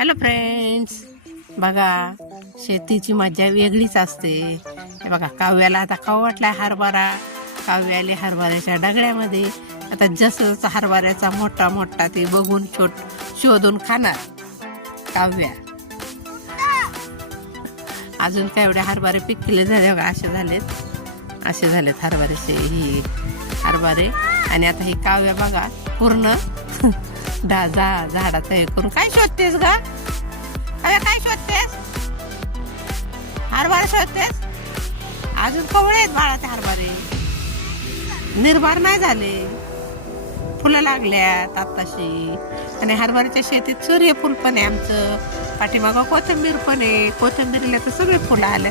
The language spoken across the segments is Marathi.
हॅलो फ्रेंड्स, बघा शेतीची मजा वेगळीच असते. हे बघा काव्याला आता खाऊ वाटलाय हरभरा. काव्य आले हरभऱ्याच्या डगळ्यामध्ये. आता जसं हरभऱ्याचा मोठा मोठा ते बघून शोधून खाणार काव्या. अजून काय एवढे हरभरे पिकले झाले बघा, असे झालेत हरभऱ्याचे ही हरभरे. आणि आता ही काव्या बघा पूर्ण झाडाचं हे करून काय शोधतेस ग? अरे काय शोधतेस? हरभरा शोधतेस? अजून कवळे आहेत बाळाचे हरभरे, निर्भार नाही झाले, फुलं लागल्यात आताशी. आणि हरभऱ्याच्या शेतीत सूर्यफूल पण आहे आमचं, पाठीमागं कोथिंबीर पण आहे. कोथिंबीरीला तर सगळे फुलं आले.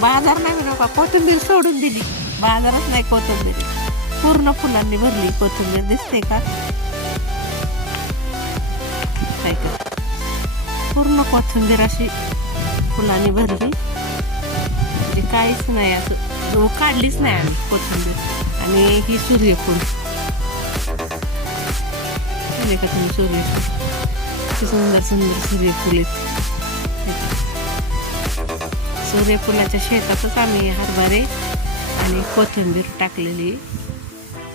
बाजार नाही नका, कोथिंबीर सोडून दिली, बाजारच नाही. कोथिंबीर पूर्ण फुलांनी भरली कोथिंबीर, दिसते का? पूर्ण कोथिंबीर अशी फुलांनी भरली, म्हणजे काहीच नाही असं काढलीच नाही आम्ही कोथिंबीर. आणि ही सूर्यफूल का तुम्ही, सूर्यफूल सुंदर सुंदर सूर्यफूल आहेत. सूर्यफुलाच्या शेतातच आम्ही हरभरे आणि कोथिंबीर टाकलेली.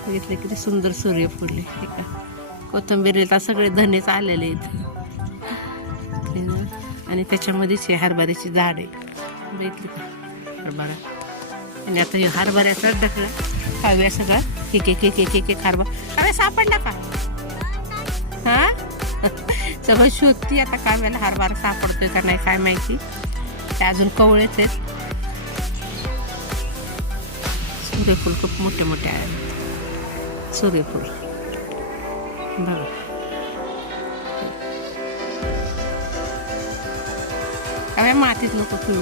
बघितले किती सुंदर सूर्यफूल आहे का? कोथिंबीरीला सगळे धनेच आलेले आहेत. आणि त्याच्यामध्येच हे हरभऱ्याची झाड आहे, बघितली का? हरभरा. आणि आता हे हरभऱ्याचा ढकला काव्या सगळा एक एक एक एक एक हरभरा. काव्या सापडला का? हा सगळं शोधती आता काव्याला हरभरा सापडतोय का नाही काय माहिती. ते अजून कवळेच आहेत. सूर्यफूल खूप मोठे मोठे आहेत. सूर्यफूल बघा, काव्या मातीत नको खेळू.